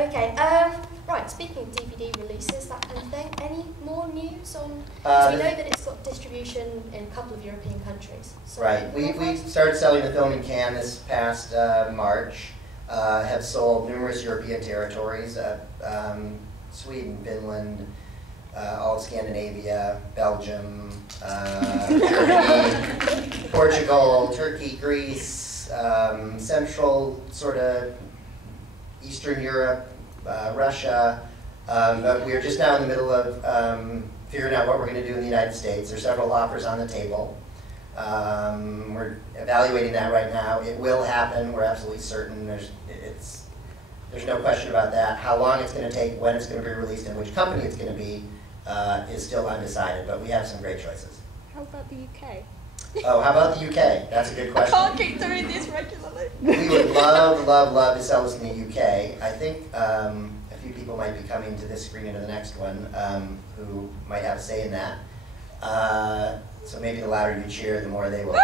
Okay, right, speaking of DVD releases, that kind of thing, any more news on, so we know that it's got distribution in a couple of European countries. So right, we started selling the film in Cannes this past March, have sold numerous European territories, Sweden, Finland, all of Scandinavia, Belgium, Germany, Portugal, Turkey, Greece, Central sort of Eastern Europe, Russia, but we're just now in the middle of figuring out what we're going to do in the United States. There's several offers on the table. We're evaluating that right now. It will happen. We're absolutely certain. There's no question about that. How long it's going to take, when it's going to be released, and which company it's going to be is still undecided. But we have some great choices. How about the UK? Oh, how about the UK? That's a good question. I can't keep doing this regularly. We would love, love, love to sell this in the UK. I think a few people might be coming to this screening or the next one who might have a say in that. So maybe the louder you cheer, the more they will hear.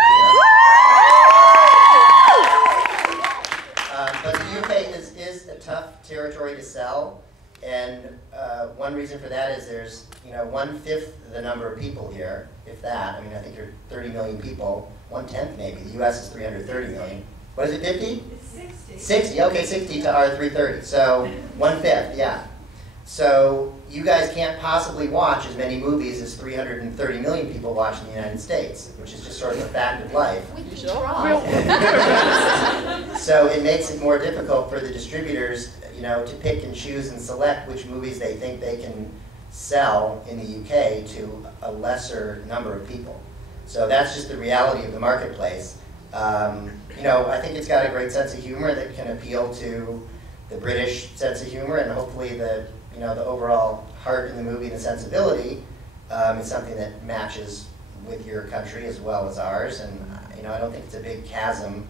But the UK is a tough territory to sell, and one reason for that is there's 1/5 the number of people here, if that. I mean, I think there are 30 million people, 1/10 maybe. The US is 330 million. What is it, 50? It's 60. 60, okay, 60 to our 330. So 1/5, yeah. So you guys can't possibly watch as many movies as 330 million people watch in the United States, which is just sort of a fact of life. We can try. So it makes it more difficult for the distributors, to pick and choose and select which movies they think they can sell in the UK to a lesser number of people. So that's just the reality of the marketplace. I think it's got a great sense of humor that can appeal to the British sense of humor, and hopefully the overall heart in the movie and the sensibility is something that matches with your country as well as ours. And I don't think it's a big chasm,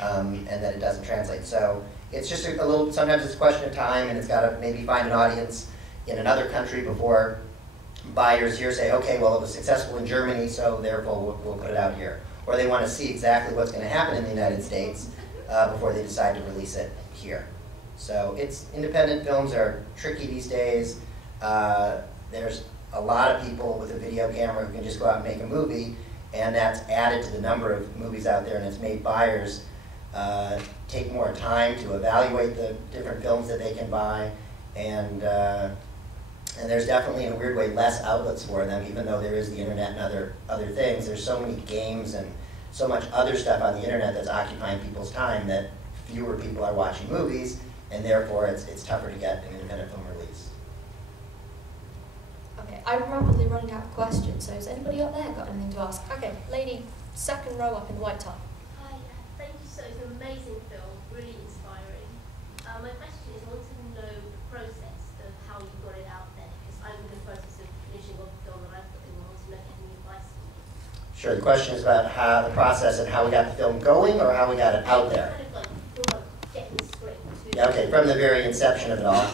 and that it doesn't translate. So it's just a little. Sometimes it's a question of time, and it's got to maybe find an audience in another country before buyers here say, okay, well, it was successful in Germany, so therefore we'll put it out here. Or they want to see exactly what's going to happen in the United States before they decide to release it here. So independent films are tricky these days. There's a lot of people with a video camera who can just go out and make a movie, and that's added to the number of movies out there, and it's made buyers take more time to evaluate the different films that they can buy, and there's definitely, in a weird way, less outlets for them, even though there is the internet and other things. There's so many games and so much other stuff on the internet that's occupying people's time that fewer people are watching movies, and therefore it's tougher to get an independent film release. Okay, I'm rapidly running out of questions, so has anybody up there got anything to ask? Okay, lady, second row up in the white top. Hi, thank you so much. It's an amazing film, really inspiring. My question is, I want to know the process of how you got it out there, because I'm in the process of finishing off the film that I've got and want to know any advice from you. Sure, the question is about how the process and how we got the film going, or how we got it out there? Kind of like, from getting the script to... Yeah, okay, from the very inception of it all.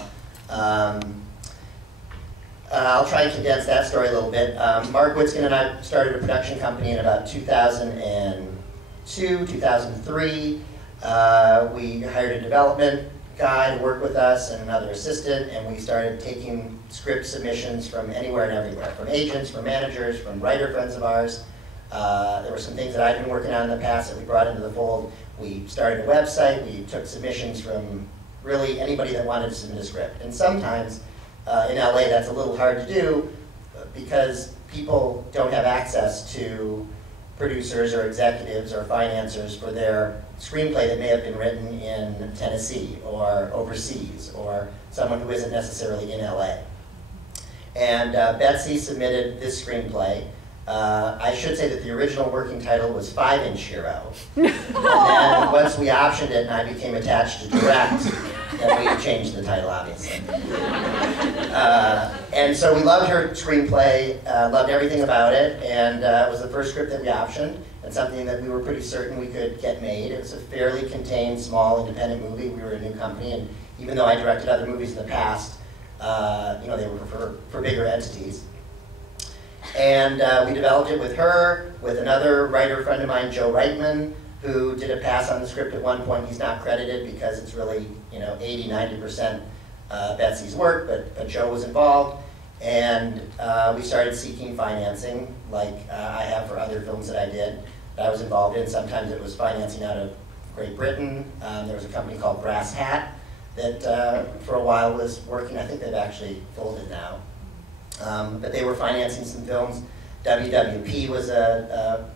I'll try and condense that story a little bit. Mark Witzkin and I started a production company in about 2002, 2003. We hired a development guy to work with us and another assistant, and we started taking script submissions from anywhere and everywhere, from agents, from managers, from writer friends of ours. There were some things that I'd been working on in the past that we brought into the fold. We started a website. We took submissions from really anybody that wanted to submit a script. And sometimes in LA that's a little hard to do because people don't have access to producers or executives or financiers for their screenplay that may have been written in Tennessee or overseas, or someone who isn't necessarily in LA. And Betsy submitted this screenplay. I should say that the original working title was 5-Inch Hero. And then once we optioned it and I became attached to direct, then we changed the title, obviously. And so we loved her screenplay, loved everything about it, and it was the first script that we optioned, and something that we were pretty certain we could get made. It was a fairly contained, small, independent movie. We were a new company, and even though I directed other movies in the past, they were for bigger entities. And we developed it with her, with another writer friend of mine, Joe Reitman, who did a pass on the script at one point. He's not credited because it's really, 80–90% Betsy's work, but Joe was involved. And we started seeking financing, like I have for other films that I did, that I was involved in. Sometimes it was financing out of Great Britain. There was a company called Brass Hat that for a while was working. I think they've actually folded now. But they were financing some films. WWP was a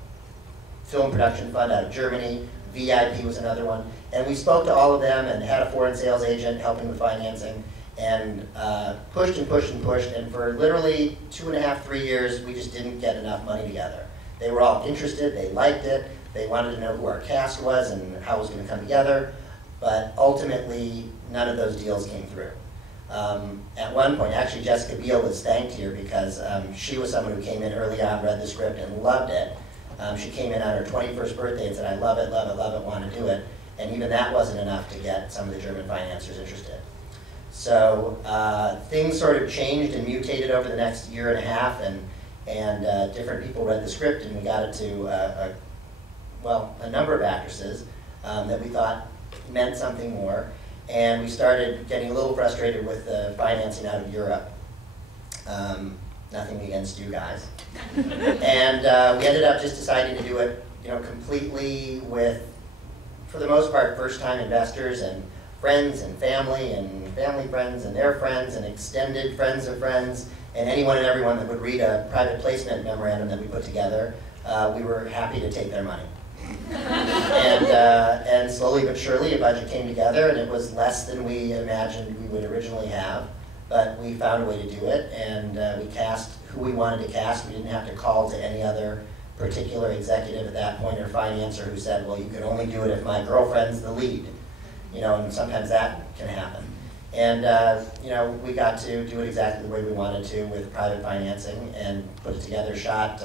film production fund out of Germany. VIP was another one. And we spoke to all of them and had a foreign sales agent helping with financing, and pushed and pushed and pushed. And for literally 2.5, 3 years, we just didn't get enough money together. They were all interested, they liked it, they wanted to know who our cast was and how it was going to come together. But ultimately, none of those deals came through. At one point, actually Jessica Biel is thanked here because she was someone who came in early on, read the script, and loved it. She came in on her 21st birthday and said, I love it, love it, love it, want to do it. And even that wasn't enough to get some of the German financiers interested. So things sort of changed and mutated over the next 1.5 years, and different people read the script, and we got it to, a number of actresses that we thought meant something more. And we started getting a little frustrated with the financing out of Europe. Nothing against you guys. And we ended up just deciding to do it, completely with, for the most part, first-time investors and friends and family friends and their friends and extended friends of friends and anyone and everyone that would read a private placement memorandum that we put together. We were happy to take their money. And slowly but surely a budget came together, and it was less than we imagined we would originally have, but we found a way to do it, and we cast who we wanted to cast. We didn't have to call to any other particular executive at that point or financer who said, well, you can only do it if my girlfriend's the lead, and sometimes that can happen. And we got to do it exactly the way we wanted to with private financing and put it together, shot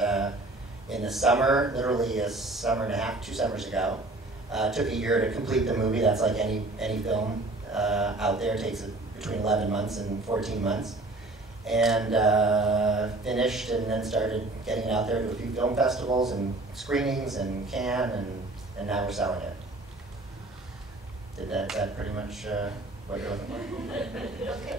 in the summer, literally a summer and a half, 2 summers ago. Took a year to complete the movie. That's like any film out there. It takes between 11 months and 14 months. And finished, and then started getting it out there to a few film festivals and screenings and Cannes, and now we're selling it. Did that pretty much what you're looking for? Okay.